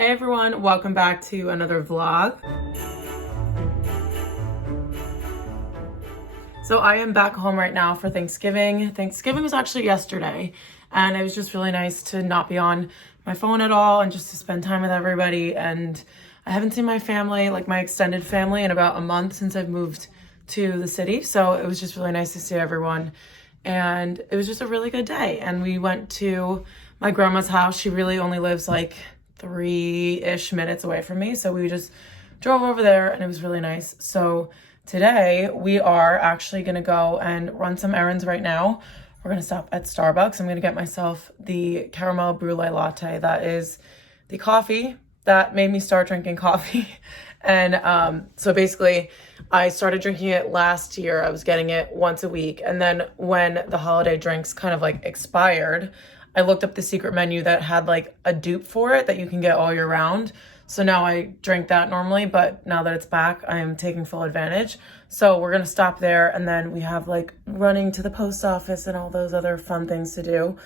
Hey everyone, welcome back to another vlog. So I am back home right now for Thanksgiving. Thanksgiving was actually yesterday, and it was just really nice to not be on my phone at all and just to spend time with everybody. And I haven't seen my family, like my extended family, in about a month since I've moved to the city. So it was just really nice to see everyone. And it was just a really good day. And we went to my grandma's house. She really only lives like 3-ish minutes away from me. So we just drove over there and it was really nice. So today we are actually gonna go and run some errands right now. We're gonna stop at Starbucks. I'm gonna get myself the caramel brulee latte. That is the coffee that made me start drinking coffee. And so basically I started drinking it last year. I was getting it once a week. And then when the holiday drinks kind of like expired, I looked up the secret menu that had like a dupe for it that you can get all year round. So now I drink that normally, but now that it's back, I am taking full advantage. So we're gonna stop there, and then we have like running to the post office and all those other fun things to do.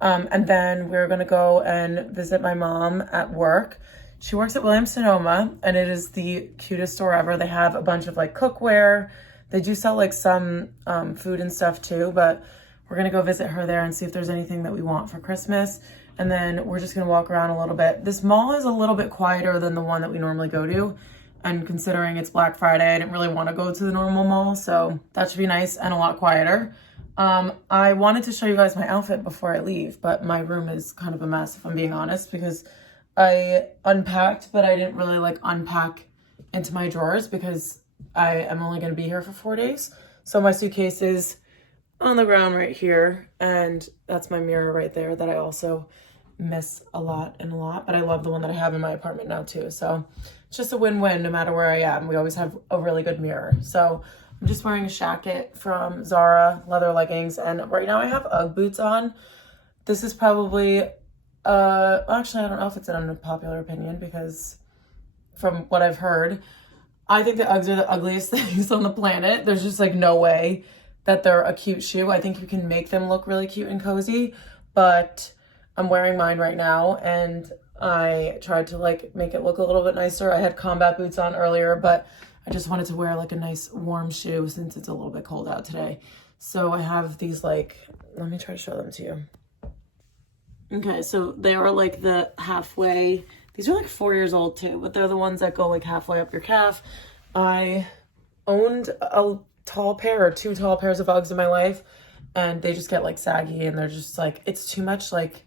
And then we're gonna go and visit my mom at work. She works at Williams-Sonoma, and it is the cutest store ever. They have a bunch of like cookware. They do sell like some food and stuff too, but we're gonna go visit her there and see if there's anything that we want for Christmas. And then we're just gonna walk around a little bit. This mall is a little bit quieter than the one that we normally go to. And considering it's Black Friday, I didn't really wanna go to the normal mall, so that should be nice and a lot quieter. I wanted to show you guys my outfit before I leave, but my room is kind of a mess, if I'm being honest, because I unpacked, but I didn't really like unpack into my drawers because I am only gonna be here for 4 days. So my suitcase is on the ground right here, and that's my mirror right there that I also miss a lot, but I love the one that I have in my apartment now too. So it's just a win-win no matter where I am. We always have a really good mirror. So I'm just wearing a jacket from Zara, leather leggings, and right now I have UGG boots on. This is probably actually I don't know if it's an unpopular opinion, because from what I've heard, I think the Uggs are the ugliest things on the planet. There's just like no way that they're a cute shoe. I think you can make them look really cute and cozy, but I'm wearing mine right now, and I tried to like make it look a little bit nicer. I had combat boots on earlier, but I just wanted to wear like a nice warm shoe since it's a little bit cold out today. So I have these like, let me try to show them to you. Okay, so they are like the halfway, these are like 4 years old too, but they're the ones that go like halfway up your calf. I owned a tall pair or 2 tall pairs of Uggs in my life, and they just get like saggy, and they're just like, it's too much. Like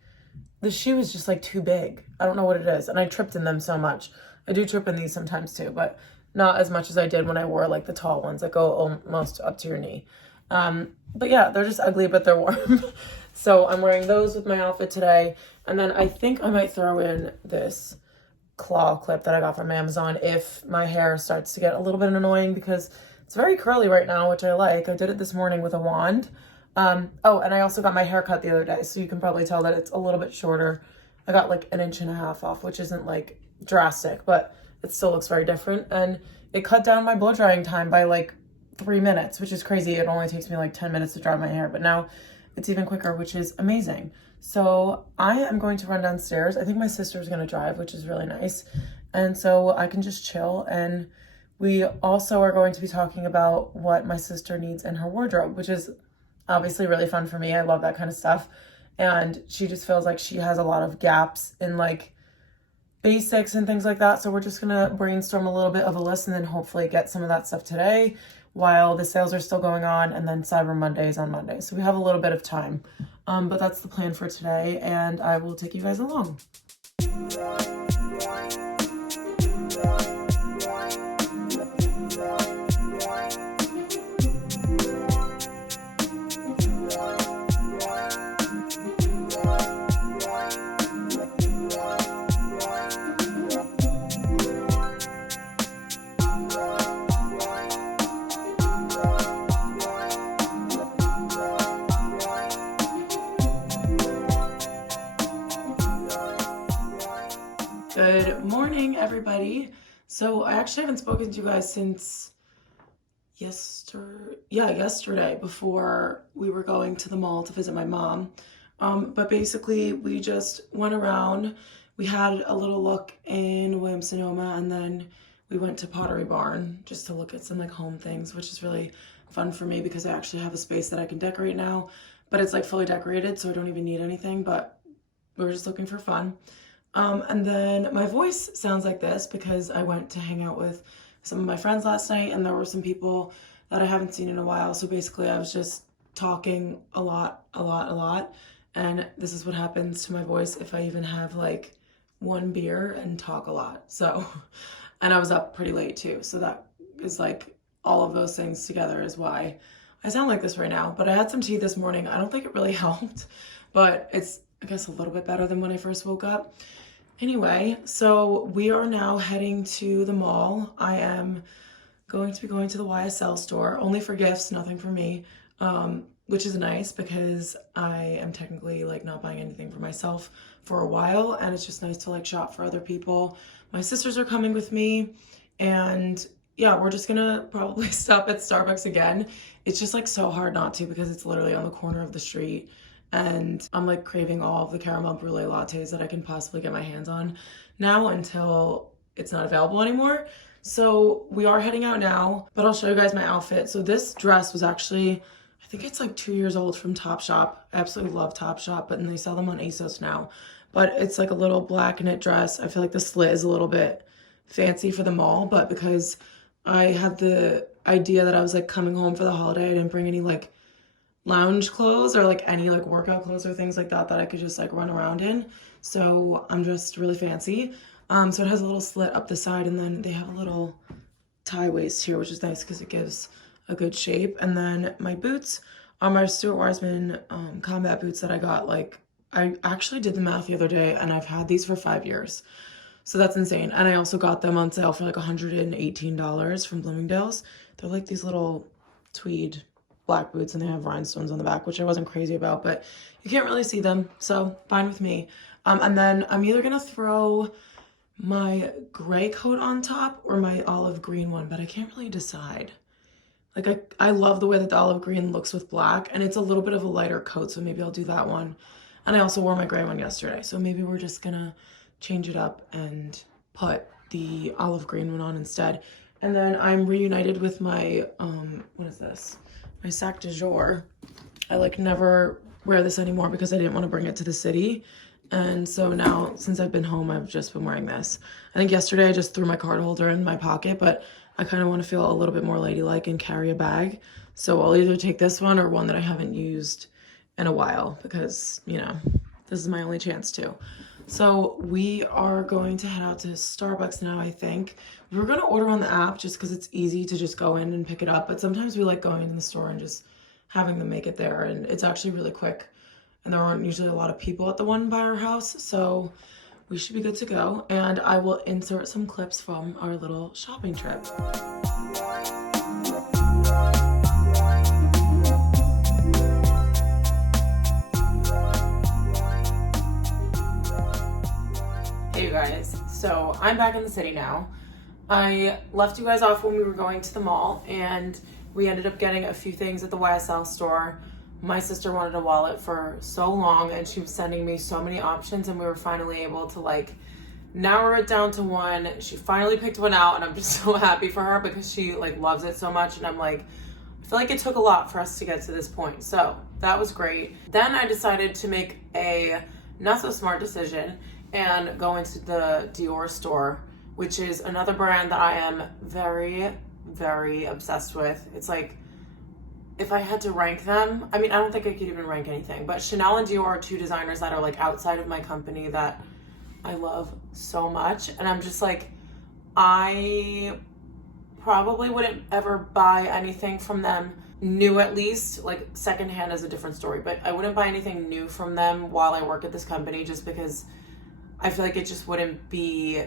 the shoe is just like too big. I don't know what it is, and I tripped in them so much. I do trip in these sometimes too, but not as much as I did when I wore like the tall ones that go almost up to your knee. But yeah, they're just ugly, but they're warm. So I'm wearing those with my outfit today, and then I think I might throw in this claw clip that I got from Amazon if my hair starts to get a little bit annoying, because it's very curly right now, which I like. I did it this morning with a wand. Oh, and I also got my hair cut the other day, so you can probably tell that it's a little bit shorter. I got like 1.5 inches off, which isn't like drastic, but it still looks very different. And it cut down my blow drying time by like 3 minutes, which is crazy. It only takes me like 10 minutes to dry my hair, but now it's even quicker, which is amazing. So I am going to run downstairs. I think my sister's gonna drive, which is really nice. And so I can just chill, and we also are going to be talking about what my sister needs in her wardrobe, which is obviously really fun for me. I love that kind of stuff. And she just feels like she has a lot of gaps in like basics and things like that. So we're just gonna brainstorm a little bit of a list, and then hopefully get some of that stuff today while the sales are still going on, and then Cyber Monday is on Monday. So we have a little bit of time. But that's the plan for today, and I will take you guys along. Good morning, everybody. So I actually haven't spoken to you guys since yesterday before we were going to the mall to visit my mom. But basically we just went around, we had a little look in Williams-Sonoma, and then we went to Pottery Barn just to look at some like home things, which is really fun for me because I actually have a space that I can decorate now, but it's like fully decorated, so I don't even need anything, but we were just looking for fun. And then my voice sounds like this because I went to hang out with some of my friends last night, and there were some people that I haven't seen in a while. So basically I was just talking a lot. And this is what happens to my voice if I even have like one beer and talk a lot. So, and I was up pretty late too. So that is like all of those things together is why I sound like this right now. But I had some tea this morning. I don't think it really helped, but it's, I guess, a little bit better than when I first woke up. Anyway, so we are now heading to the mall. I am going to be going to the YSL store, only for gifts, nothing for me, which is nice because I am technically like not buying anything for myself for a while, and it's just nice to like shop for other people. My sisters are coming with me, and yeah, we're just gonna probably stop at Starbucks again. It's just like so hard not to because it's literally on the corner of the street. And I'm like craving all of the caramel brulee lattes that I can possibly get my hands on now until it's not available anymore. So we are heading out now, but I'll show you guys my outfit. So this dress was actually, I think it's like 2 years old from Topshop. I absolutely love Topshop, but they sell them on ASOS now. But it's like a little black knit dress. I feel like the slit is a little bit fancy for the mall, but because I had the idea that I was like coming home for the holiday, I didn't bring any like lounge clothes or like any like workout clothes or things like that I could just like run around in. So I'm just really fancy. So it has a little slit up the side, and then they have a little tie waist here, which is nice because it gives a good shape. And then my boots are my Stuart Weitzman combat boots that I got. Like, I actually did the math the other day, and I've had these for 5 years. So that's insane. And I also got them on sale for like $118 from Bloomingdale's. They're like these little tweed black boots, and they have rhinestones on the back, which I wasn't crazy about, but you can't really see them, so fine with me. And then I'm either gonna throw my gray coat on top or my olive green one, but I can't really decide. Like I love the way that the olive green looks with black, and it's a little bit of a lighter coat, so maybe I'll do that one. And I also wore my gray one yesterday, so maybe we're just gonna change it up and put the olive green one on instead. And then I'm reunited with my, what is this? My sac de jour. I like never wear this anymore because I didn't want to bring it to the city. And so now, since I've been home, I've just been wearing this. I think yesterday I just threw my card holder in my pocket, but I kind of want to feel a little bit more ladylike and carry a bag. So I'll either take this one or one that I haven't used in a while because, you know, this is my only chance to. So we are going to head out to Starbucks now, I think. We were going to order on the app just because it's easy to just go in and pick it up. But sometimes we like going in the store and just having them make it there. And it's actually really quick. And there aren't usually a lot of people at the one by our house. So we should be good to go. And I will insert some clips from our little shopping trip. Hey you guys, so I'm back in the city now. I left you guys off when we were going to the mall, and we ended up getting a few things at the YSL store. My sister wanted a wallet for so long, and she was sending me so many options, and we were finally able to like narrow it down to one. She finally picked one out, and I'm just so happy for her because she like loves it so much, and I'm like, I feel like it took a lot for us to get to this point. So that was great. Then I decided to make a not so smart decision and go into the Dior store, which is another brand that I am very, very obsessed with. It's like, if I had to rank them, I mean, I don't think I could even rank anything, but Chanel and Dior are two designers that are like outside of my company that I love so much. And I'm just like, I probably wouldn't ever buy anything from them new, at least. Like secondhand is a different story, but I wouldn't buy anything new from them while I work at this company just because I feel like it just wouldn't be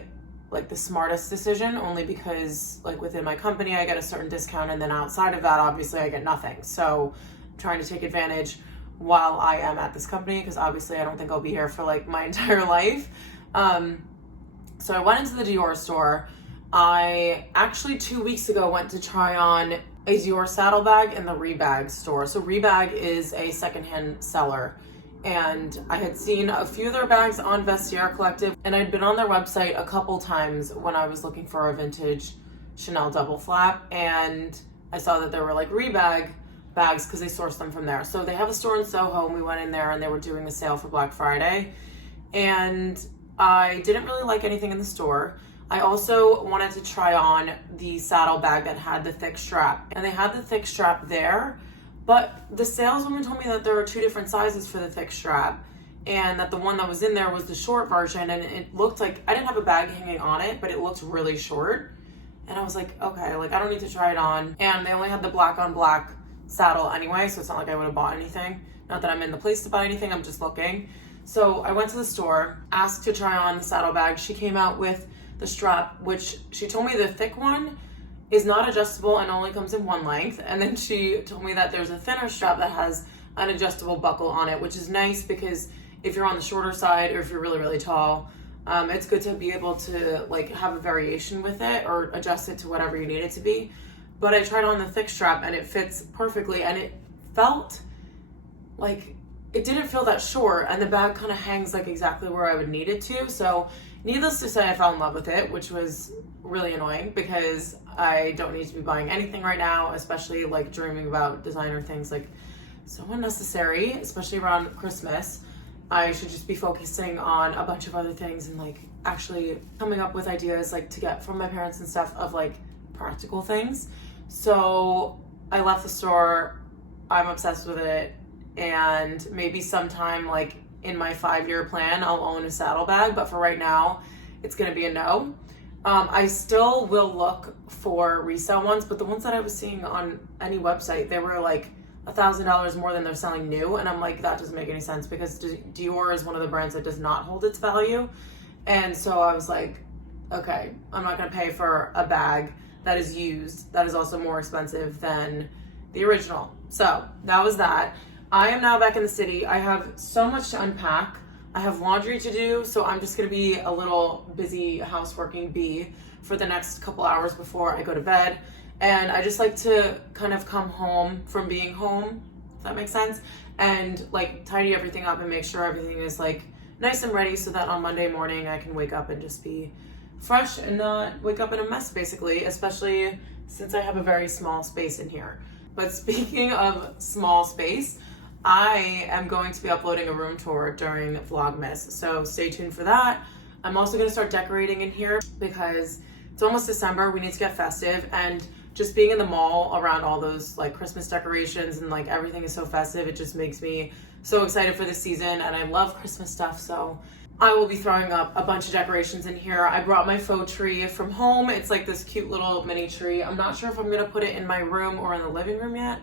like the smartest decision, only because like within my company I get a certain discount, and then outside of that obviously I get nothing. So I'm trying to take advantage while I am at this company because obviously I don't think I'll be here for like my entire life. So I went into the Dior store. I actually 2 weeks ago went to try on a Dior saddlebag in the Rebag store. So Rebag is a secondhand seller and I had seen a few of their bags on Vestiaire Collective, and I'd been on their website a couple times when I was looking for a vintage Chanel double flap, and I saw that there were like Rebag bags because they sourced them from there. So they have a store in Soho, and we went in there and they were doing a sale for Black Friday, and I didn't really like anything in the store. I also wanted to try on the saddle bag that had the thick strap, and they had the thick strap there, but the saleswoman told me that there are two different sizes for the thick strap, and that the one that was in there was the short version, and it looked like, I didn't have a bag hanging on it, but it looked really short. And I was like, okay, like I don't need to try it on. And they only had the black on black saddle anyway, so it's not like I would have bought anything. Not that I'm in the place to buy anything, I'm just looking. So I went to the store, asked to try on the saddle bag. She came out with the strap, which she told me the thick one is not adjustable and only comes in one length. And then she told me that there's a thinner strap that has an adjustable buckle on it, which is nice because if you're on the shorter side or if you're really, really tall, it's good to be able to like have a variation with it or adjust it to whatever you need it to be. But I tried on the thick strap and it fits perfectly, and it felt like it didn't feel that short, and the bag kind of hangs like exactly where I would need it to. So needless to say, I fell in love with it, which was really annoying because I don't need to be buying anything right now, especially like dreaming about designer things, like so unnecessary, especially around Christmas. I should just be focusing on a bunch of other things and like actually coming up with ideas like to get from my parents and stuff of like practical things. So I left the store, I'm obsessed with it, and maybe sometime like in my 5-year plan I'll own a saddle bag, but for right now it's gonna be a no. I still will look for resale ones, but the ones that I was seeing on any website, they were like $1,000 more than they're selling new, and I'm like, that doesn't make any sense because Dior is one of the brands that does not hold its value. And so I was like, okay, I'm not gonna pay for a bag that is used that is also more expensive than the original. So that was that. I am now back in the city. I have so much to unpack. I have laundry to do, so I'm just gonna be a little busy houseworking bee for the next couple hours before I go to bed. And I just like to kind of come home from being home, if that makes sense, and like tidy everything up and make sure everything is like nice and ready so that on Monday morning I can wake up and just be fresh and not wake up in a mess, basically, especially since I have a very small space in here. But speaking of small space, I am going to be uploading a room tour during Vlogmas, so stay tuned for that. I'm also going to start decorating in here because it's almost December, we need to get festive, and just being in the mall around all those like Christmas decorations and like everything is so festive, it just makes me so excited for the season, and I love Christmas stuff, so I will be throwing up a bunch of decorations in here. I brought my faux tree from home. It's like this cute little mini tree. I'm not sure if I'm gonna put it in my room or in the living room yet.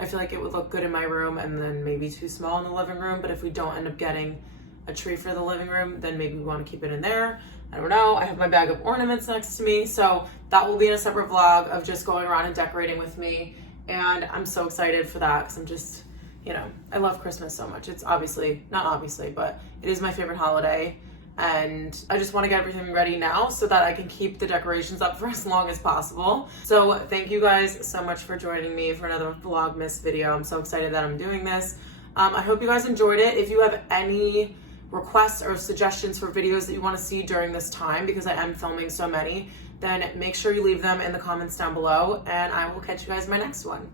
I feel like it would look good in my room and then maybe too small in the living room, but if we don't end up getting a tree for the living room, then maybe we want to keep it in there. I don't know. I have my bag of ornaments next to me, so that will be in a separate vlog of just going around and decorating with me, and I'm so excited for that because I'm just, you know, I love Christmas so much. It's obviously, not obviously, but it is my favorite holiday, and I just want to get everything ready now so that I can keep the decorations up for as long as possible. So thank you guys so much for joining me for another Vlogmas video. I'm so excited that I'm doing this. I hope you guys enjoyed it. If you have any requests or suggestions for videos that you want to see during this time, because I am filming so many, then make sure you leave them in the comments down below, and I will catch you guys in my next one.